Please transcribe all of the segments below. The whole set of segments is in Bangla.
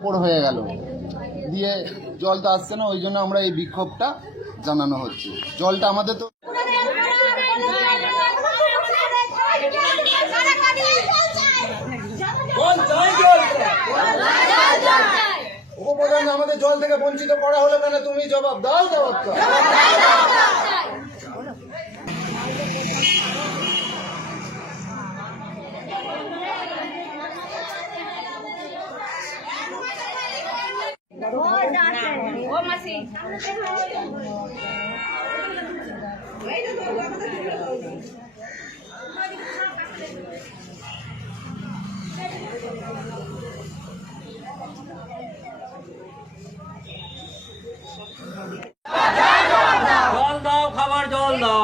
ওপর হয়ে গেল। দিয়ে জল তো আসছে না, ওই জন্য আমরা এই বিক্ষোভটা জানানো হচ্ছে। জলটা আমাদের তো আমাদের জল থেকে বঞ্চিত করা হলো কেন? তুমি জবাব দাও, জবাব জল দাও, খাবার জল দাও।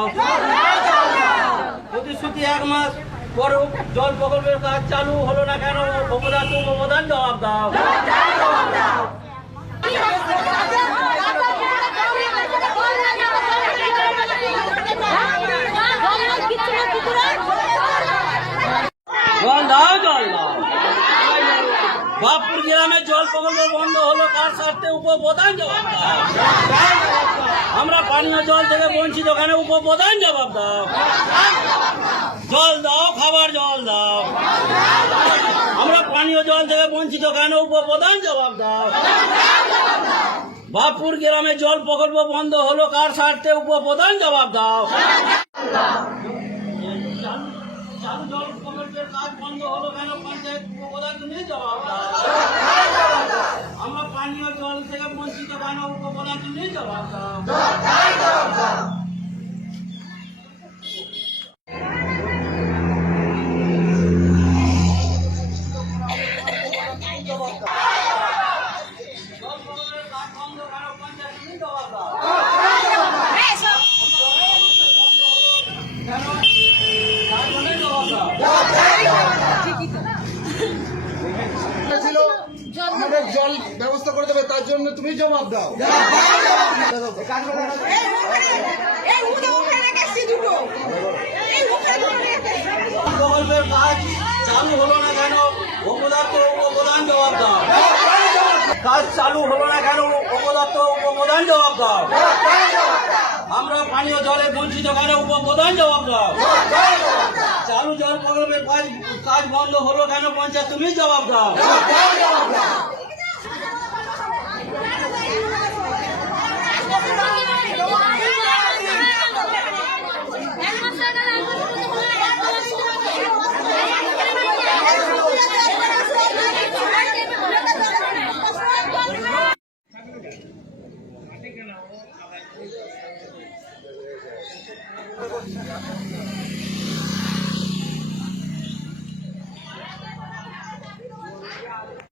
প্রতিশ্রুতি এক মাস পরেও জল প্রকল্পের কাজ চালু হলো না কেন? অপদার্থ উপপ্রধান জবাব দাও জল দাও জল দাও বাপুর গ্রামে জল প্রকল্প বন্ধ হলো, কার স্বার্থে উপপ্রধান জবাব দাও। আমরা পানীয় জল থেকে বঞ্চিত, কেন উপপ্রধান জবাব দাও? জল দাও, খাবার জল দাও। আমরা পানীয় জল থেকে বঞ্চিত, কেন উপপ্রধান জবাব দাও? বাপুর গ্রামে জল প্রকল্প বন্ধ হলো, কার স্বার্থে উপপ্রধান জবাব দাও? জল প্রকল্পের কাজ বন্ধ হলো, কেন পঞ্চায়েত উপপ্রধান জবাব দাও আমরা পানীয় জল থেকে বঞ্চিত কেন উপপ্রধান আমাদের জল ব্যবস্থা করে দেবে, তার জন্য তুমি জবাব দাও। কাজ চালু হলো না কেন? উপদার্থ উপপ্রধান জবাব দাও। কাজ চালু না কেন? জবাব আমরা পানীয় জলে বঞ্চিত কেন? উপপ্রধান জবাব দাও। চালু জল প্রকল্পের কাজ কাজ বন্ধ হলো কেন? পঞ্চায়েত, তুমি জবাব দাও।